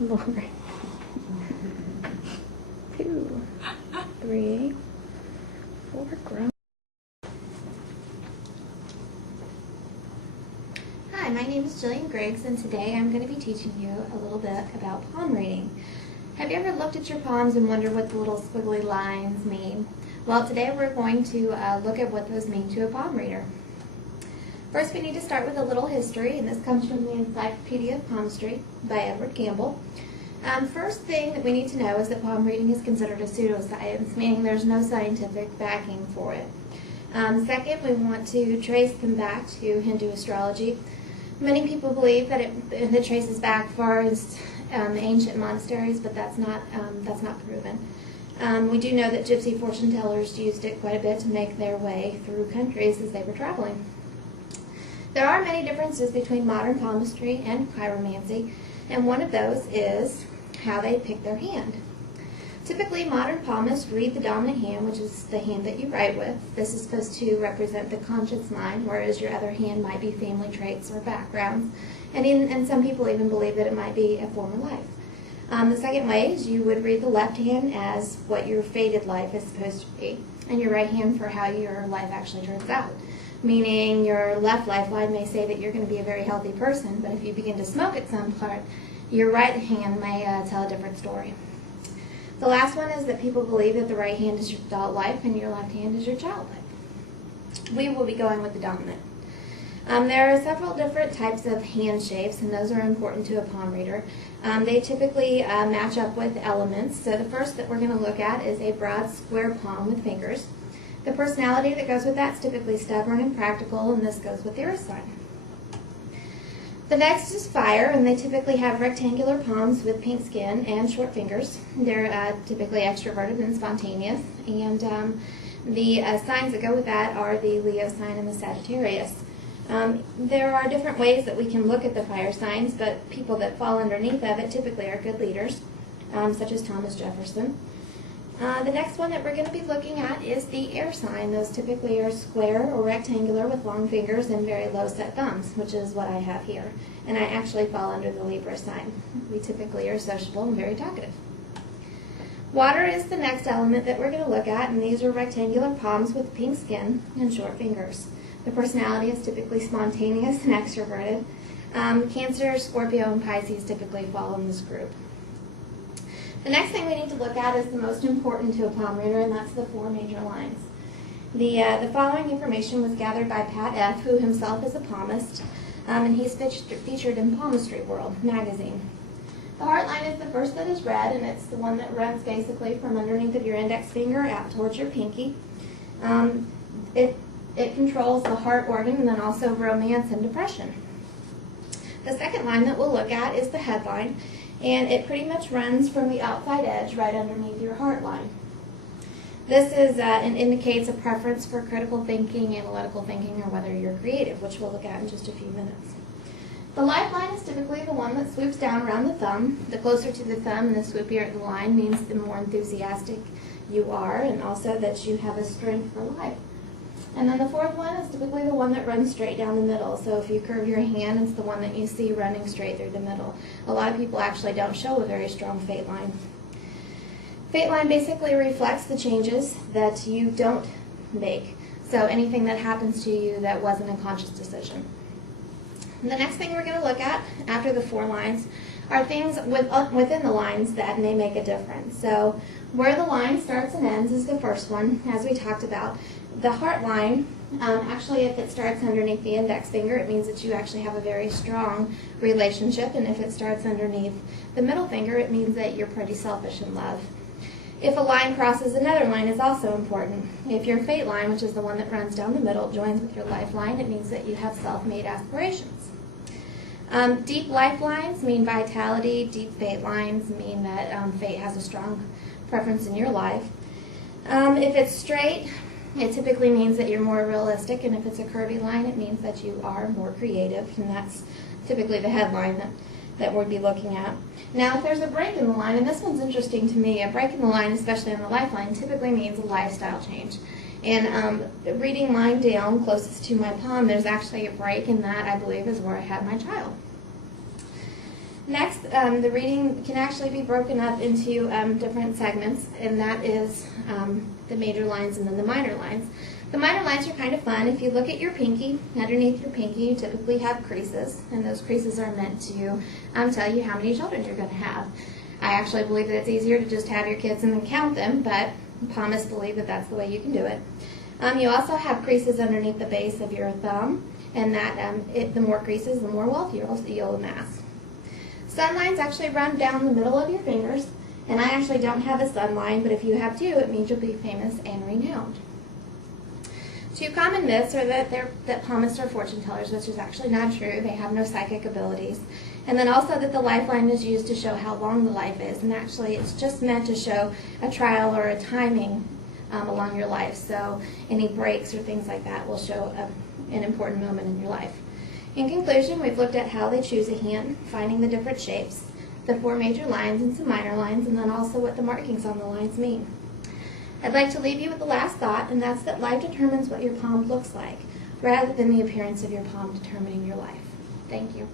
More. 2, 3, 4, grown. Hi, my name is Jillian Griggs, and today I'm going to be teaching you a little bit about palm reading. Have you ever looked at your palms and wondered what the little squiggly lines mean? Well, today we're going to look at what those mean to a palm reader. First, we need to start with a little history, and this comes from the Encyclopedia of Palmistry by Edward Campbell. First thing that we need to know is that palm reading is considered a pseudoscience, meaning there's no scientific backing for it. Second, we want to trace them back to Hindu astrology. Many people believe that it traces back far as ancient monasteries, but that's not proven. We do know that gypsy fortune tellers used it quite a bit to make their way through countries as they were traveling. There are many differences between modern palmistry and chiromancy, and one of those is how they pick their hand. Typically, modern palmists read the dominant hand, which is the hand that you write with. This is supposed to represent the conscious mind, whereas your other hand might be family traits or backgrounds, and some people even believe that it might be a former life. The second way is you would read the left hand as what your fated life is supposed to be, and your right hand for how your life actually turns out. Meaning your left lifeline may say that you're going to be a very healthy person, but if you begin to smoke at some part, your right hand may tell a different story. The last one is that people believe that the right hand is your adult life and your left hand is your child life. We will be going with the dominant. There are several different types of hand shapes, and those are important to a palm reader. They typically match up with elements. So the first that we're going to look at is a broad square palm with fingers. The personality that goes with that is typically stubborn and practical, and this goes with the earth sign. The next is fire, and they typically have rectangular palms with pink skin and short fingers. They're typically extroverted and spontaneous, and the signs that go with that are the Leo sign and the Sagittarius. There are different ways that we can look at the fire signs, but people that fall underneath of it typically are good leaders, such as Thomas Jefferson. The next one that we're going to be looking at is the air sign. Those typically are square or rectangular with long fingers and very low set thumbs, which is what I have here. And I actually fall under the Libra sign. We typically are sociable and very talkative. Water is the next element that we're going to look at, and these are rectangular palms with pink skin and short fingers. The personality is typically spontaneous and extroverted. Cancer, Scorpio, and Pisces typically fall in this group. The next thing we need to look at is the most important to a palm reader, and that's the 4 major lines. The following information was gathered by Pat F., who himself is a palmist, and he's featured in Palmistry World magazine. The heart line is the first that is red, and it's the one that runs basically from underneath of your index finger out towards your pinky. It controls the heart organ and then also romance and depression. The second line that we'll look at is the headline, and it pretty much runs from the outside edge right underneath your heart line. This is and indicates a preference for critical thinking, analytical thinking, or whether you're creative, which we'll look at in just a few minutes. The lifeline is typically the one that swoops down around the thumb. The closer to the thumb and the swoopier the line means the more enthusiastic you are, and also that you have a strength for life. And then the fourth one is typically the one that runs straight down the middle. So if you curve your hand, it's the one that you see running straight through the middle. A lot of people actually don't show a very strong fate line. Fate line basically reflects the changes that you don't make. So anything that happens to you that wasn't a conscious decision. The next thing we're going to look at after the 4 lines are things within the lines that may make a difference. So where the line starts and ends is the first one, as we talked about. The heart line, actually if it starts underneath the index finger, it means that you actually have a very strong relationship, and if it starts underneath the middle finger, it means that you're pretty selfish in love. If a line crosses another line is also important. If your fate line, which is the one that runs down the middle, joins with your lifeline, it means that you have self-made aspirations. Deep lifelines mean vitality. Deep fate lines mean that fate has a strong preference in your life. If it's straight, it typically means that you're more realistic, and if it's a curvy line, it means that you are more creative, and that's typically the headline that we'll be looking at. Now, if there's a break in the line, and this one's interesting to me, a break in the line, especially on the lifeline, typically means a lifestyle change. And reading mine down closest to my palm, there's actually a break, and that, I believe, is where I had my child. Next, the reading can actually be broken up into different segments, and that is the major lines and then the minor lines. The minor lines are kind of fun. If you look at your pinky, underneath your pinky, you typically have creases, and those creases are meant to tell you how many children you're going to have. I actually believe that it's easier to just have your kids and then count them, but palmists believe that that's the way you can do it. You also have creases underneath the base of your thumb, and that the more creases, the more wealth you'll amass. Sun lines actually run down the middle of your fingers, and I actually don't have a sun line, but if you have two, it means you'll be famous and renowned. Two common myths are that palmists are fortune tellers, which is actually not true. They have no psychic abilities. And then also that the lifeline is used to show how long the life is, and actually it's just meant to show a trial or a timing along your life. So any breaks or things like that will show an important moment in your life. In conclusion, we've looked at how they choose a hint, finding the different shapes, the four major lines and some minor lines, and then also what the markings on the lines mean. I'd like to leave you with the last thought, and that's that life determines what your palm looks like, rather than the appearance of your palm determining your life. Thank you.